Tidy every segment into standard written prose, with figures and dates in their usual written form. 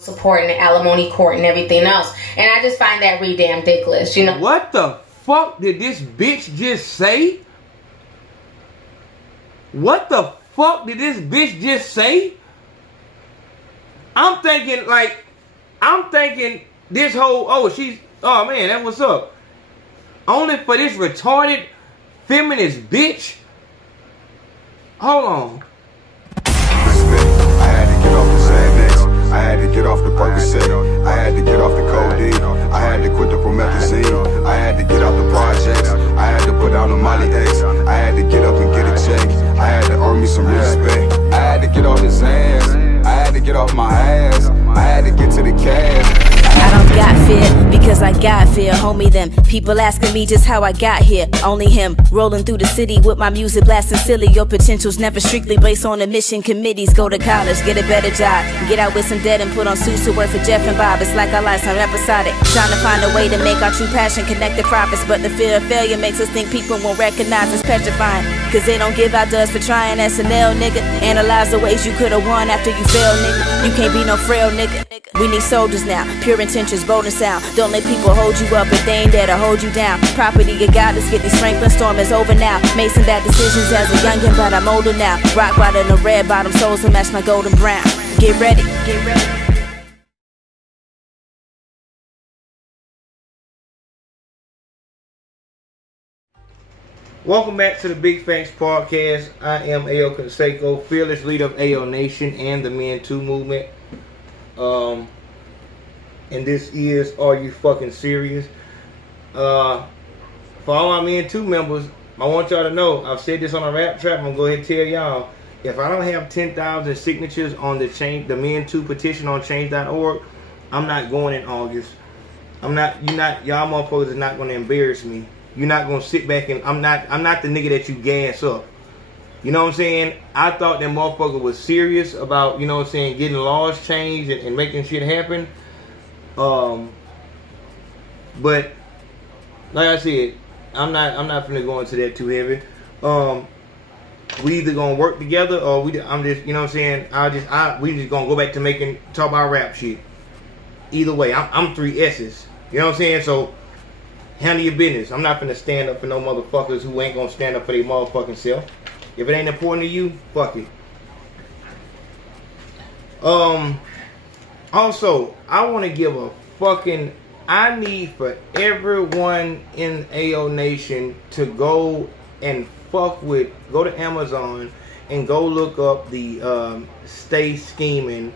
support and the alimony court and everything else. And I just find that really damn ridiculous, you know. What the fuck did this bitch just say? What the fuck did this bitch just say? I'm thinking this whole, oh man, that's what's up. Only for this retarded feminist bitch. Hold on. I had to get off the Xanax. I had to get off the Percocet. I had to get off the codeine. I had to quit the promethazine. I had to get out the projects. I had to put down the Molly X. I had to get up and get a check. I had to earn me some respect. I had to get off his ass. I had to get off my ass. I had to get to the cash. I don't got fear because I got fear, homie. Them people asking me just how I got here. Only him rolling through the city with my music blasting silly. Your potential's never strictly based on admission committees. Go to college, get a better job, get out with some debt and put on suits to work for Jeff and Bob. It's like our lives are episodic, trying to find a way to make our true passion connect to profits. But the fear of failure makes us think people won't recognize us petrifying, cause they don't give out duds for trying. SNL, nigga. Analyze the ways you could've won after you failed, nigga. You can't be no frail, nigga. We need soldiers now, pure intentions, bold and sound. Don't let people hold you up if they ain't there to hold you down. Property of God, let's get this Franklin storm is over now. Made some bad decisions as a youngin', but I'm older now. Rock bottom and red bottom soles will match my golden brown. Get ready, get ready. Welcome back to the Big Facts Podcast. I am A.O. Consaco, fearless leader of A.O. Nation and the Men Too movement. And this is Are You Fucking Serious? For all my Men Too members, I want y'all to know, I've said this on a rap trap, I'm gonna go ahead and tell y'all, if I don't have 10,000 signatures on the Men Too petition on change.org, I'm not going in August. Y'all motherfuckers is not gonna embarrass me. You're not gonna sit back and I'm not the nigga that you gas up. You know what I'm saying? I thought that motherfucker was serious about, you know what I'm saying, getting laws changed and making shit happen. But like I said, I'm not finna go into that too heavy. We either gonna work together or I'm just, you know what I'm saying, we just gonna go back to talk about rap shit. Either way, I'm 3 S's. You know what I'm saying? So handle your business. I'm not finna stand up for no motherfuckers who ain't gonna stand up for their motherfucking self. If it ain't important to you, fuck it. Also, I want to give a fucking... I need for everyone in AO Nation to go and go to Amazon and go look up the Stay Scheming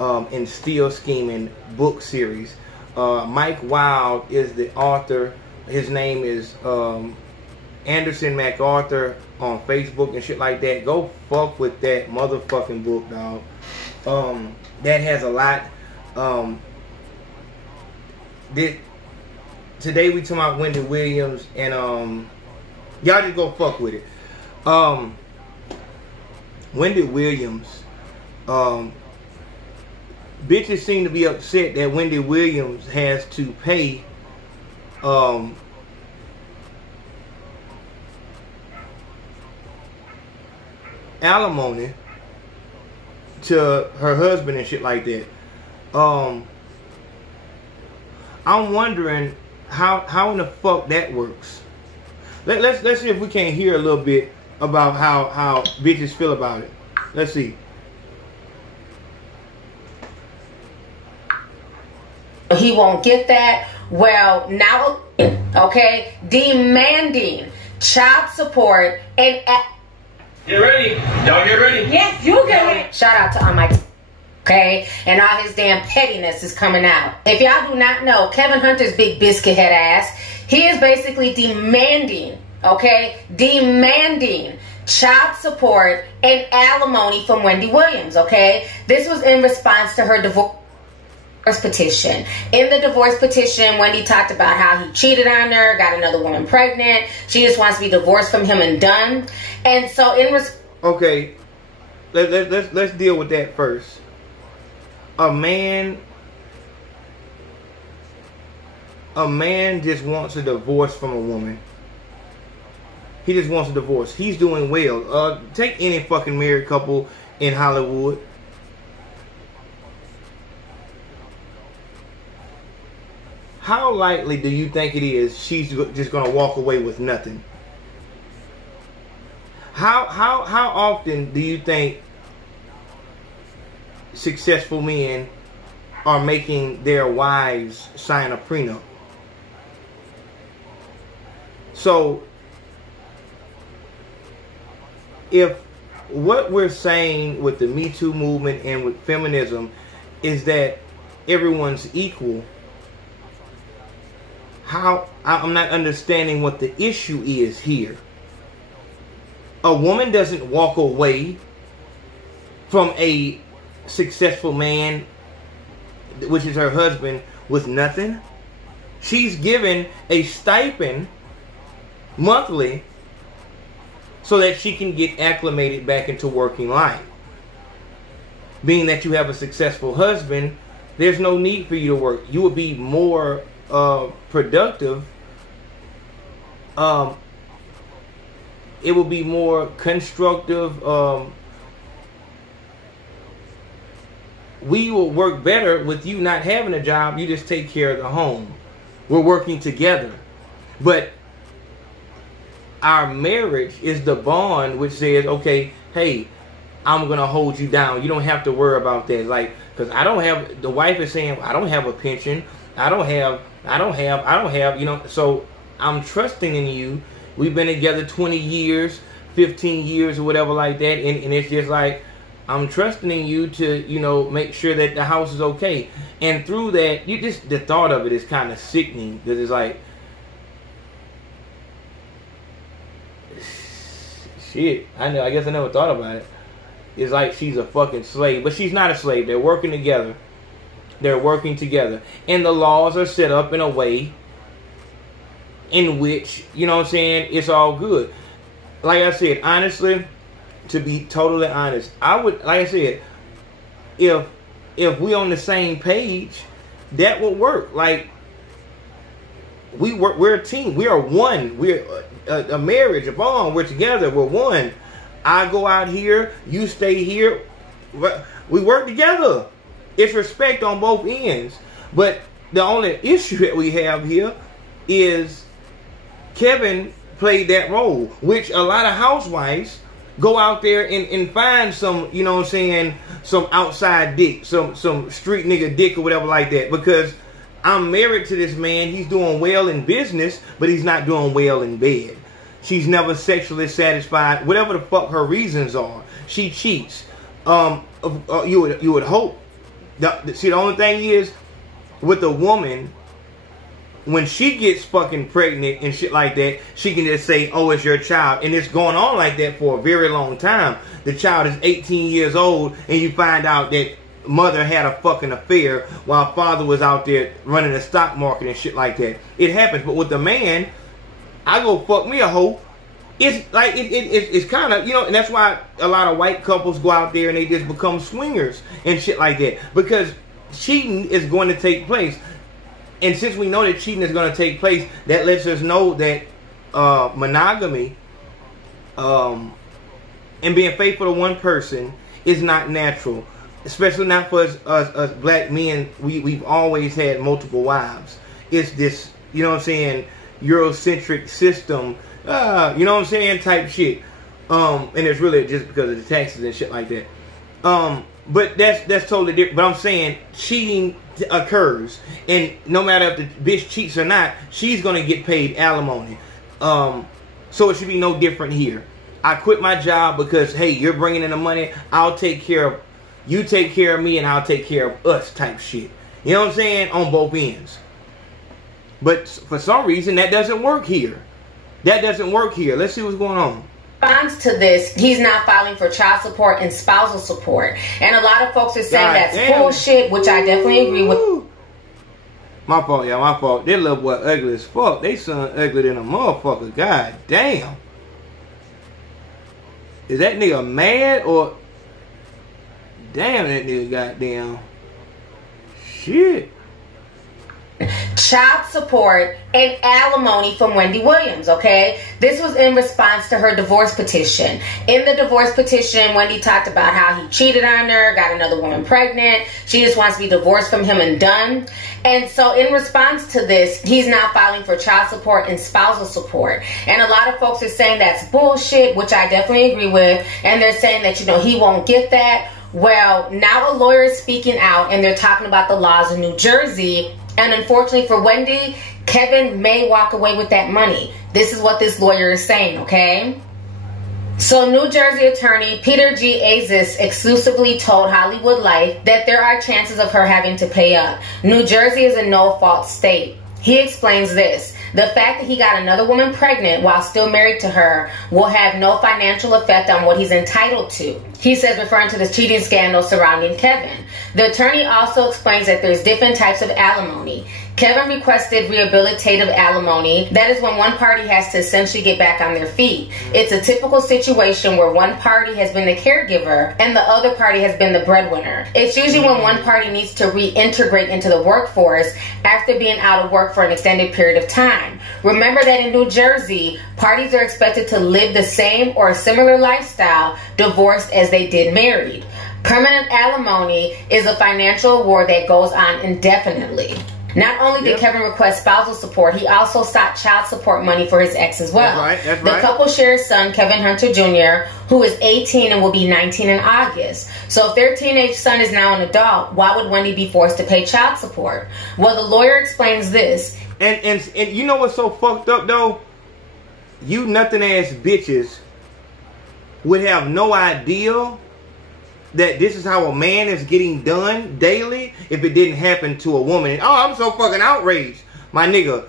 and Still Scheming book series. Mike Wild is the author. His name is Anderson MacArthur on Facebook and shit like that. Go fuck with that motherfucking book, dog. That has a lot. Today we talking about Wendy Williams, and y'all just go fuck with it. Wendy Williams, bitches seem to be upset that Wendy Williams has to pay alimony to her husband and shit like that. I'm wondering how in the fuck that works. Let's see if we can't hear a little bit about how bitches feel about it. Let's see. He won't get that. Well, now, okay, demanding child support and... Get ready. Y'all get ready. Yes, you get ready. Shout out to Mike, okay? And all his damn pettiness is coming out. If y'all do not know, Kevin Hunter's big biscuit head ass, he is basically demanding, okay? Demanding child support and alimony from Wendy Williams, okay? This was in response to her divorce petition. In the divorce petition, Wendy talked about how he cheated on her, got another woman pregnant. She just wants to be divorced from him and done. And so okay, let's deal with that first. A man just wants a divorce from a woman. He just wants a divorce. He's doing well. Take any fucking married couple in Hollywood. how likely do you think it is she's just going to walk away with nothing? How often do you think successful men are making their wives sign a prenup? So, if what we're saying with the Me Too movement and with feminism is that everyone's equal, I'm not understanding what the issue is here. A woman doesn't walk away from a successful man, which is her husband, with nothing. She's given a stipend monthly so that she can get acclimated back into working life. Being that you have a successful husband, there's no need for you to work. You would be more productive. It will be more constructive. We will work better with you not having a job. You just take care of the home. We're working together. But our marriage is the bond which says, okay, hey, I'm going to hold you down. You don't have to worry about that. Like, because I don't have, the wife is saying, I don't have a pension. I don't have, you know, so I'm trusting in you. We've been together 20 years, 15 years or whatever like that. And it's just like, I'm trusting in you to, you know, make sure that the house is okay. And through that, you just, the thought of it is kind of sickening. Because it's like, shit, I guess I never thought about it. It's like she's a fucking slave. But she's not a slave. They're working together. They're working together. And the laws are set up in a way in which, you know what I'm saying, it's all good. Like I said, honestly, to be totally honest, I would, like I said, if we on the same page, that would work. Like, we're a team. We are one. We're a marriage, a bond. We're together. We're one. I go out here. You stay here. We work together. It's respect on both ends. But the only issue that we have here is Kevin played that role, which a lot of housewives go out there and find some, you know what I'm saying, some outside dick, some street nigga dick or whatever like that, because I'm married to this man. He's doing well in business, but he's not doing well in bed. She's never sexually satisfied, whatever the fuck her reasons are. She cheats. You would hope. See, the only thing is, with a woman, when she gets fucking pregnant and shit like that, she can just say, oh, it's your child. And it's going on like that for a very long time. The child is 18 years old and you find out that mother had a fucking affair while father was out there running the stock market and shit like that. It happens. But with the man, I go fuck me a hoe. It's like, it's kind of, you know, and that's why a lot of white couples go out there and they just become swingers and shit like that. Because cheating is going to take place. And since we know that cheating is going to take place, that lets us know that monogamy and being faithful to one person is not natural. Especially not for us black men. We've always had multiple wives. It's this, you know what I'm saying, Eurocentric system, you know what I'm saying, type shit. And it's really just because of the taxes and shit like that. But that's totally different. But I'm saying cheating occurs, and no matter if the bitch cheats or not, she's gonna get paid alimony. So it should be no different here. I quit my job because, hey, you're bringing in the money. I'll take care of you. Take care of me, and I'll take care of us. Type shit. You know what I'm saying? On both ends. But for some reason, that doesn't work here. That doesn't work here. Let's see what's going on. Response to this, he's now filing for child support and spousal support, and a lot of folks are saying that's bullshit, which I definitely agree with. My fault, y'all. My fault. That little boy ugly as fuck. They son uglier than a motherfucker. God damn. Is that nigga mad or? Damn, that nigga goddamn. Shit. child support and alimony from Wendy Williams, okay? This was in response to her divorce petition. In the divorce petition, Wendy talked about how he cheated on her, got another woman pregnant. She just wants to be divorced from him and done. And so in response to this, he's now filing for child support and spousal support. And a lot of folks are saying that's bullshit, which I definitely agree with. And they're saying that, you know, he won't get that. Well, now a lawyer is speaking out and they're talking about the laws in New Jersey. And unfortunately for Wendy, Kevin may walk away with that money. This is what this lawyer is saying, okay? So New Jersey attorney Peter G. Azis exclusively told Hollywood Life that there are chances of her having to pay up. New Jersey is a no-fault state. He explains this. The fact that he got another woman pregnant while still married to her will have no financial effect on what he's entitled to. He says, referring to the cheating scandal surrounding Kevin. The attorney also explains that there's different types of alimony. Kevin requested rehabilitative alimony. That is when one party has to essentially get back on their feet. It's a typical situation where one party has been the caregiver and the other party has been the breadwinner. It's usually when one party needs to reintegrate into the workforce after being out of work for an extended period of time. Remember that in New Jersey, parties are expected to live the same or a similar lifestyle divorced as they did married. Permanent alimony is a financial award that goes on indefinitely. Not only did Kevin request spousal support, he also sought child support money for his ex as well. That's right. The couple shares a son, Kevin Hunter Jr., who is 18 and will be 19 in August. So if their teenage son is now an adult, why would Wendy be forced to pay child support? Well, the lawyer explains this. And you know what's so fucked up, though? You nothing-ass bitches would have no idea that this is how a man is getting done daily if it didn't happen to a woman. And, oh, I'm so fucking outraged. My nigga.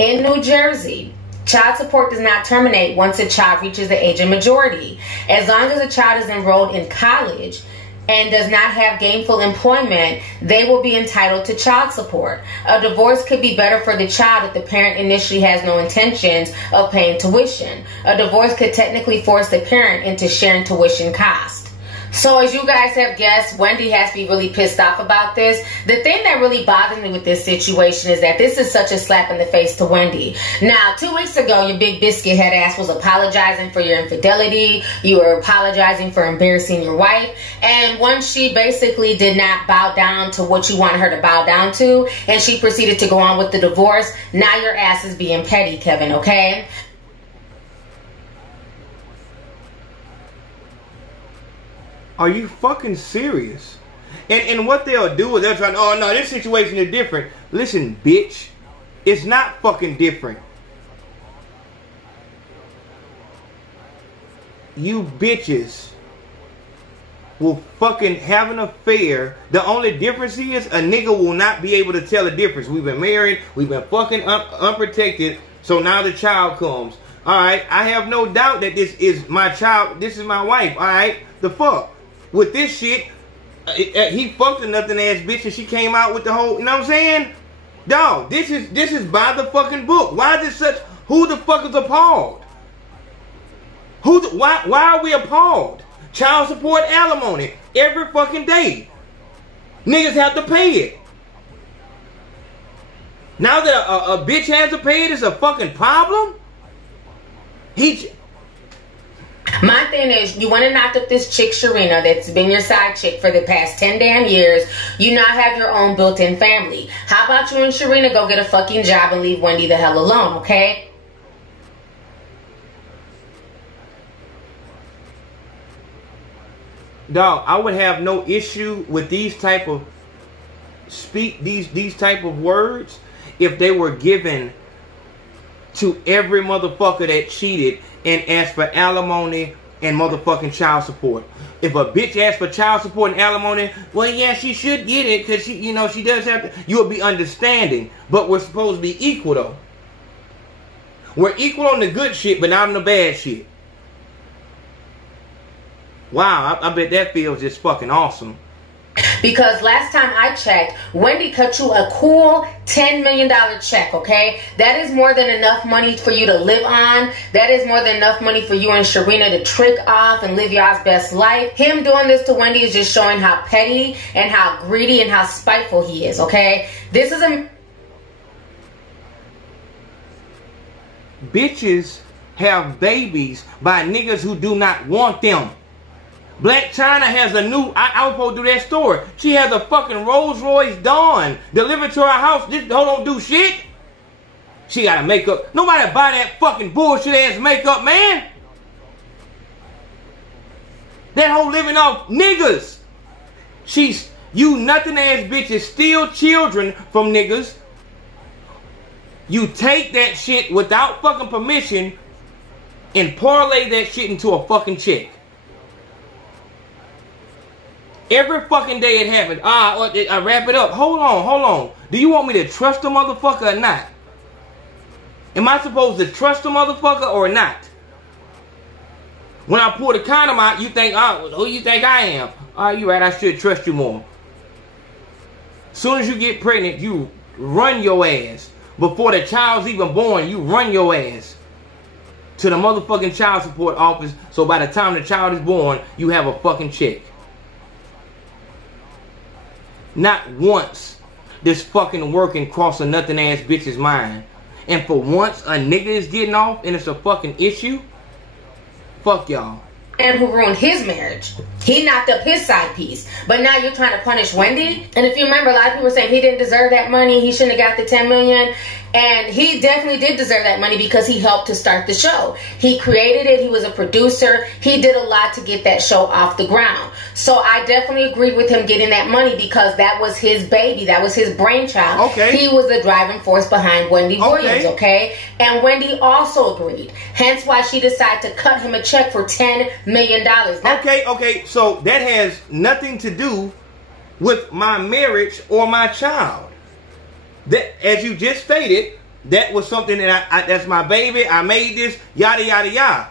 In New Jersey, child support does not terminate once a child reaches the age of majority. As long as a child is enrolled in college and does not have gainful employment, they will be entitled to child support. A divorce could be better for the child if the parent initially has no intentions of paying tuition. A divorce could technically force the parent into sharing tuition costs. So as you guys have guessed, Wendy has to be really pissed off about this. The thing that really bothers me with this situation is that this is such a slap in the face to Wendy. Now, 2 weeks ago, your big biscuit head ass was apologizing for your infidelity. You were apologizing for embarrassing your wife. And once she basically did not bow down to what you wanted her to bow down to, and she proceeded to go on with the divorce, now your ass is being petty, Kevin, okay? Are you fucking serious? And what they'll do is they'll try, oh no, this situation is different. Listen, bitch, it's not fucking different. You bitches will fucking have an affair. The only difference is a nigga will not be able to tell the difference. We've been married, we've been fucking unprotected, so now the child comes. Alright, I have no doubt that this is my child, this is my wife, alright? The fuck? With this shit, he fucked a nothing ass bitch and she came out with the whole, you know what I'm saying? Dog, this is by the fucking book. Why is it such, who the fuck is appalled? Why are we appalled? Child support, alimony, every fucking day. Niggas have to pay it. Now that a bitch has to pay it, it's a fucking problem? My thing is, you want to knock up this chick, Sharina, that's been your side chick for the past 10 damn years. You now have your own built-in family. How about you and Sharina go get a fucking job and leave Wendy the hell alone, okay? Dog, I would have no issue with these type of these type of words if they were given to every motherfucker that cheated and asked for alimony and motherfucking child support. If a bitch asks for child support and alimony, well, yeah, she should get it because she, you know, she does have to. You'll be understanding, but we're supposed to be equal though. We're equal on the good shit, but not on the bad shit. Wow, I bet that feels just fucking awesome. Because last time I checked, Wendy cut you a cool $10 million check, okay? That is more than enough money for you to live on. That is more than enough money for you and Sharina to trick off and live y'all's best life. Him doing this to Wendy is just showing how petty and how greedy and how spiteful he is, okay? This is a... Bitches have babies by niggas who do not want them. Black China has a new, I was supposed to do that story. She has a fucking Rolls Royce Dawn delivered to her house. This hoe don't do shit. She got a makeup. Nobody buy that fucking bullshit ass makeup, man. That hoe living off niggas. You nothing ass bitches steal children from niggas. You take that shit without fucking permission and parlay that shit into a fucking check. Every fucking day it happens. I wrap it up. Hold on. Do you want me to trust the motherfucker or not? Am I supposed to trust the motherfucker or not? When I pull the condom out, you think, who you think I am? You right, I should trust you more. Soon as you get pregnant, you run your ass. Before the child's even born, you run your ass to the motherfucking child support office. So by the time the child is born, you have a fucking check. Not once this fucking working cross a nothing ass bitch's mind. And for once a nigga is getting off and it's a fucking issue. Fuck y'all. And who ruined his marriage. He knocked up his side piece. But now you're trying to punish Wendy? And if you remember, a lot of people were saying he didn't deserve that money. He shouldn't have got the $10 million. And he definitely did deserve that money because he helped to start the show. He created it. He was a producer. He did a lot to get that show off the ground. So I definitely agreed with him getting that money because that was his baby. That was his brainchild. Okay. He was the driving force behind Wendy Williams, okay? And Wendy also agreed. Hence why she decided to cut him a check for $10 million. Okay. So that has nothing to do with my marriage or my child. That, as you just stated, that was something that that's my baby. I made this, yada, yada, yada.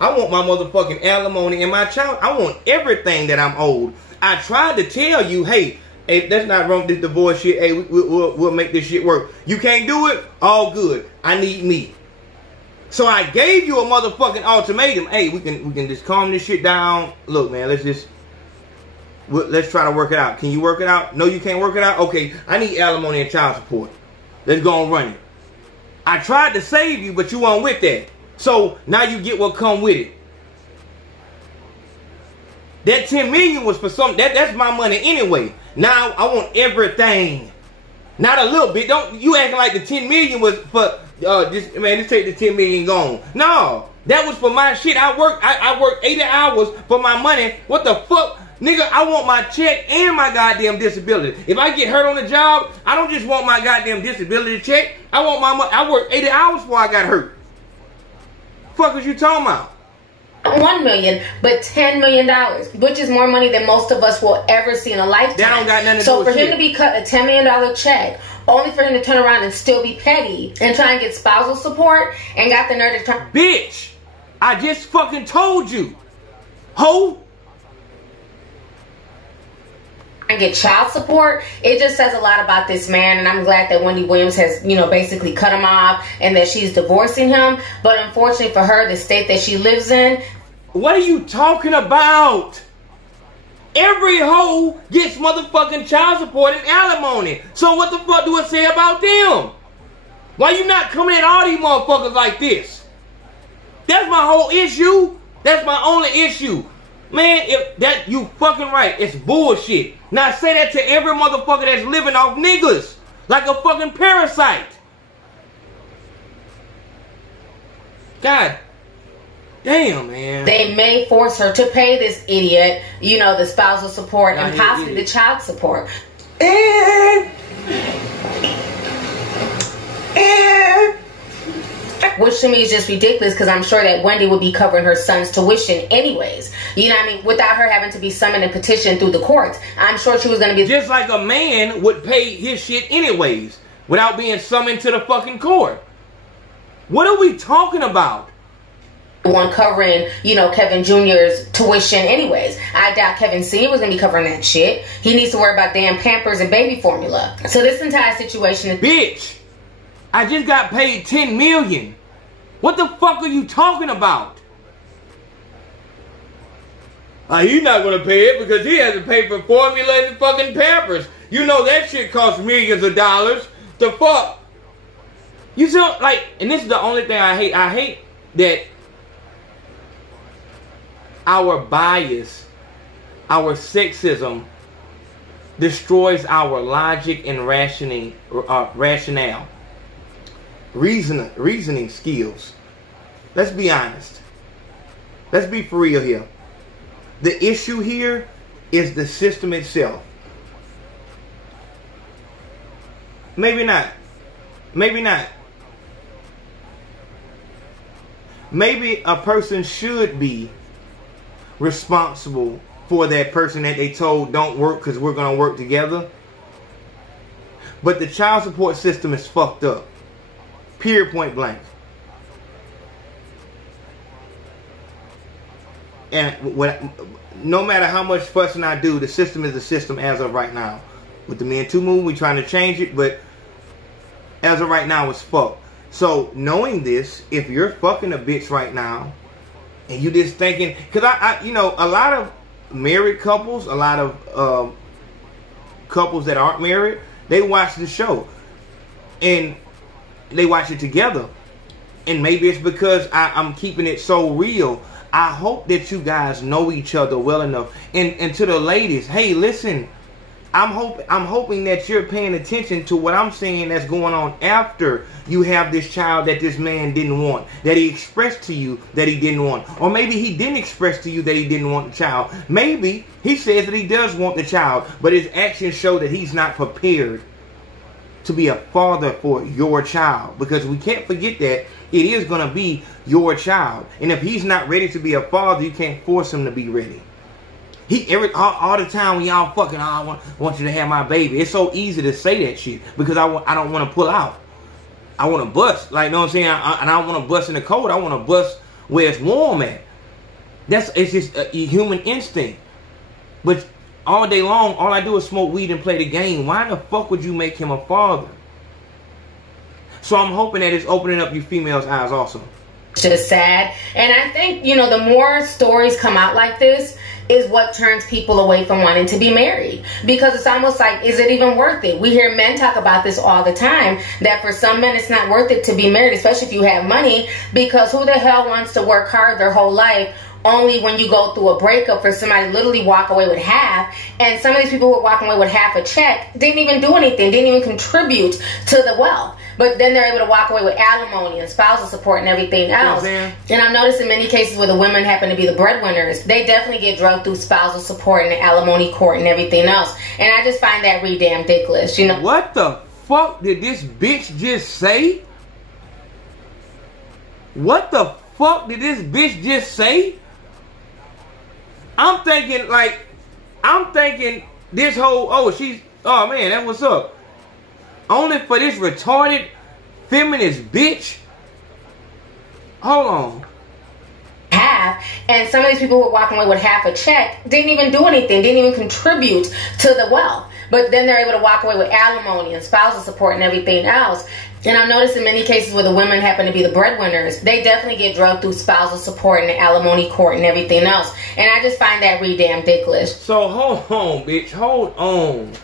I want my motherfucking alimony and my child. I want everything that I'm owed. I tried to tell you, hey, let's not run this divorce shit. Hey, we'll make this shit work. You can't do it? All good. I need me. So I gave you a motherfucking ultimatum. Hey, we can just calm this shit down. Look, man, let's try to work it out. Can you work it out? No, you can't work it out? Okay, I need alimony and child support. Let's go and run it. I tried to save you, but you weren't with that. So now you get what come with it. That $10 million was for something. That's my money anyway. Now I want everything. Not a little bit. Don't you acting like the $10 million was for just take the $10 million gone. No, that was for my shit. I worked 80 hours for my money. What the fuck? Nigga, I want my check and my goddamn disability. If I get hurt on the job, I don't just want my goddamn disability check. I want my money. I worked 80 hours before I got hurt. Fuck is you talking about? $1 million, but $10 million, which is more money than most of us will ever see in a lifetime. That don't got nothing to do so with for him shit. to be cut a $10 million check, only for him to turn around and still be petty and try and get spousal support and got the nerve to turn. Bitch, I just fucking told you. Ho. And get child support. It just says a lot about this man, and I'm glad that Wendy Williams has, basically cut him off and that she's divorcing him. But unfortunately for her, the state that she lives in. What are you talking about? Every hoe gets motherfucking child support and alimony. So what the fuck do it say about them? Why you not coming at all these motherfuckers like this? That's my whole issue. That's my only issue. Man, if that you fucking right, it's bullshit. Now say that to every motherfucker that's living off niggas like a fucking parasite. God damn, man. They may force her to pay this idiot, the spousal support and possibly the child support. Which to me is just ridiculous because I'm sure that Wendy would be covering her son's tuition anyways. You know what I mean? Without her having to be summoned and petitioned through the courts. I'm sure she was going to be... Just like a man would pay his shit anyways without being summoned to the fucking court. What are we talking about? one covering, Kevin Jr.'s tuition anyways. I doubt Kevin Sr. was going to be covering that shit. He needs to worry about damn Pampers and baby formula. So this entire situation is... Bitch, I just got paid $10 million. What the fuck are you talking about? He's not going to pay it because he has to pay for formula and fucking Pampers. You know that shit costs millions of dollars. The fuck? You see, like, and this is the only thing I hate. I hate that our bias, our sexism destroys our logic and rationale. Reasoning skills. Let's be honest. Let's be for real here. The issue here is the system itself. Maybe not. Maybe not. Maybe a person should be responsible for that person that they told don't work because we're going to work together. But the child support system is fucked up. Period, point blank. And no matter how much fussing I do, the system is the system as of right now. With the Me and Two Moon, we're trying to change it, but as of right now, it's fucked. So, knowing this, if you're fucking a bitch right now, and you just thinking, because I a lot of married couples, a lot of couples that aren't married, they watch the show. And they watch it together. And maybe it's because I'm keeping it so real. I hope that you guys know each other well enough. And to the ladies, hey, listen, I'm hoping that you're paying attention to what I'm saying that's going on after you have this child that this man didn't want, that he expressed to you that he didn't want. Or maybe he didn't express to you that he didn't want the child. Maybe he says that he does want the child, but his actions show that he's not prepared to be a father for your child. Because we can't forget that it is going to be your child. And if he's not ready to be a father, you can't force him to be ready. All the time when y'all fucking, I want you to have my baby. It's so easy to say that shit because I don't want to pull out. I want to bust. Like, you know what I'm saying? And I don't want to bust in the cold. I want to bust where it's warm at. It's just a human instinct. But all day long, all I do is smoke weed and play the game. Why the fuck would you make him a father? So I'm hoping that it's opening up you females' eyes also. Just sad. And I think, the more stories come out like this is what turns people away from wanting to be married. Because it's almost like, is it even worth it? We hear men talk about this all the time, that for some men it's not worth it to be married, especially if you have money, because who the hell wants to work hard their whole life only when you go through a breakup for somebody to literally walk away with half? And some of these people who are walking away with half a check didn't even do anything, didn't even contribute to the wealth. But then they're able to walk away with alimony and spousal support and everything else. And I've noticed in many cases where the women happen to be the breadwinners, they definitely get drugged through spousal support and the alimony court and everything else. And I just find that really damn ridiculous, What the fuck did this bitch just say? What the fuck did this bitch just say? I'm thinking this whole, oh man, that what's up. Only for this retarded feminist bitch? Hold on. And some of these people who are walking away with half a check didn't even do anything, didn't even contribute to the wealth. But then they're able to walk away with alimony and spousal support and everything else. And I've noticed in many cases where the women happen to be the breadwinners, they definitely get drugged through spousal support and the alimony court and everything else. And I just find that really damn ridiculous. So hold on, bitch. Hold on.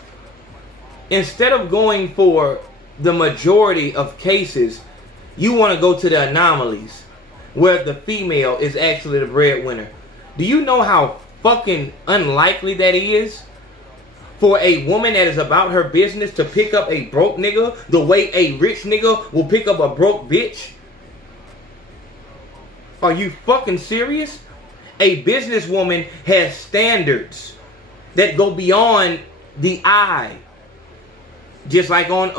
Instead of going for the majority of cases, you want to go to the anomalies where the female is actually the breadwinner. Do you know how fucking unlikely that is? For a woman that is about her business to pick up a broke nigga the way a rich nigga will pick up a broke bitch? Are you fucking serious? A businesswoman has standards that go beyond the eye. Just like on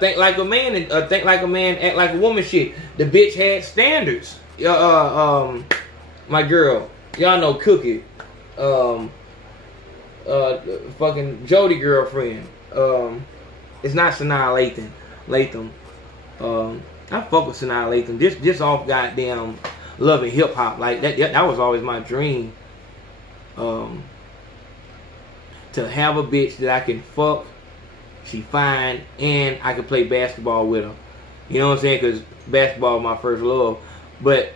Think Like a Man and Think Like a Man, Act Like a Woman shit. The bitch had standards. My girl, y'all know Cookie. Fucking Jody girlfriend. It's not Sanaa Lathan. I fuck with Sanaa Lathan. Just off goddamn loving hip hop. Like that was always my dream. To have a bitch that I can fuck, she fine, and I can play basketball with her. You know what I'm saying? Because basketball is my first love. But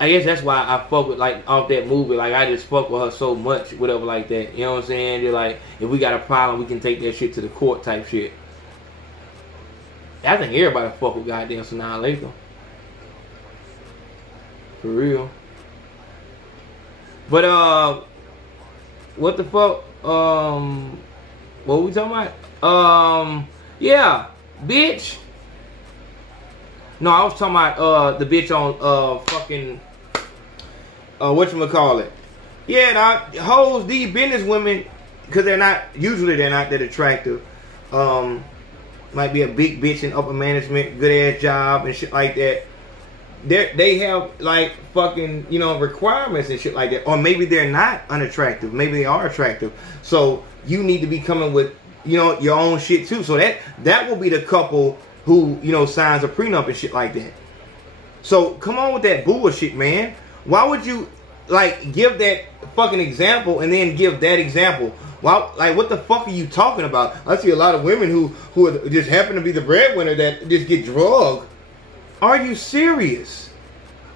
I guess that's why I fuck with, like, off that movie. Like, I just fuck with her so much, whatever, like that. You know what I'm saying? They're like, if we got a problem, we can take that shit to the court type shit. I think everybody fuck with goddamn Sanaa Lathan. For real. But, what the fuck? What were we talking about? Yeah, bitch. No, I was talking about, the bitch on, fucking, whatchamacallit. Yeah, hoes, these business women, because usually they're not that attractive. Might be a big bitch in upper management, good ass job and shit like that. They have, like, fucking, you know, requirements and shit like that. Or maybe they're not unattractive. Maybe they are attractive. So you need to be coming with, you know, your own shit too. So that will be the couple who, you know, signs a prenup and shit like that. So come on with that bullshit, man. Why would you, like, give that fucking example and then give that example? Why, like, what the fuck are you talking about? I see a lot of women who just happen to be the breadwinner that just get drugged. Are you serious?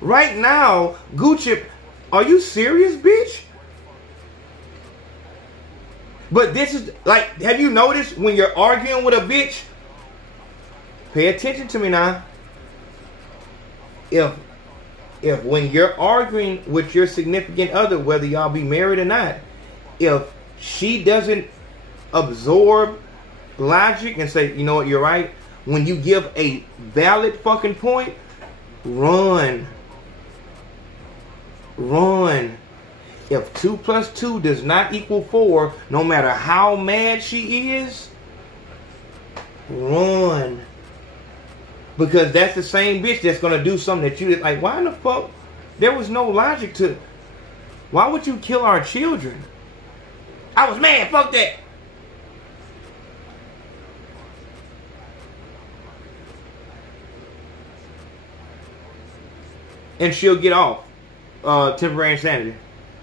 Right now, Gucci, are you serious, bitch? But this is, like, have you noticed when you're arguing with a bitch? Pay attention to me now. If when you're arguing with your significant other, whether y'all be married or not, if she doesn't absorb logic and say, you know what, you're right, when you give a valid fucking point, run. Run. If 2 + 2 does not equal 4, no matter how mad she is, run. Because that's the same bitch that's going to do something that you did. Like, why in the fuck? There was no logic to. Why would you kill our children? I was mad. Fuck that. And she'll get off temporary insanity.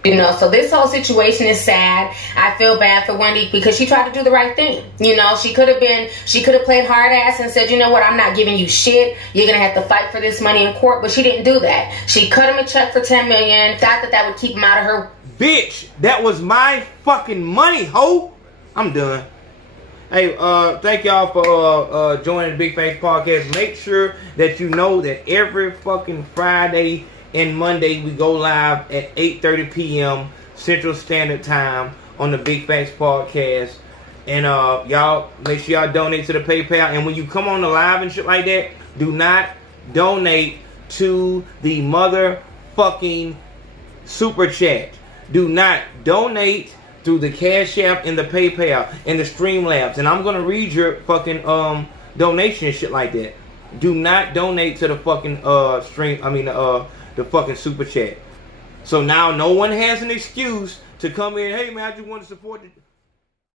You know, so this whole situation is sad. I feel bad for Wendy because she tried to do the right thing. You know, she could have played hard ass and said, you know what, I'm not giving you shit. You're going to have to fight for this money in court. But she didn't do that. She cut him a check for $10 million. Thought that would keep him out of her. Bitch, that was my fucking money, ho. I'm done. Hey, thank y'all for joining the Big Face Podcast. Make sure that you know that every fucking Friday and Monday we go live at 8:30 p.m. Central Standard Time on the Big Face Podcast. And y'all make sure y'all donate to the PayPal. And when you come on the live and shit like that, do not donate to the motherfucking super chat. Do not donate through the Cash App and the PayPal and the Streamlabs. And I'm gonna read your fucking donation and shit like that. Do not donate to the fucking the fucking super chat. So now no one has an excuse to come in, hey man, I just want to support the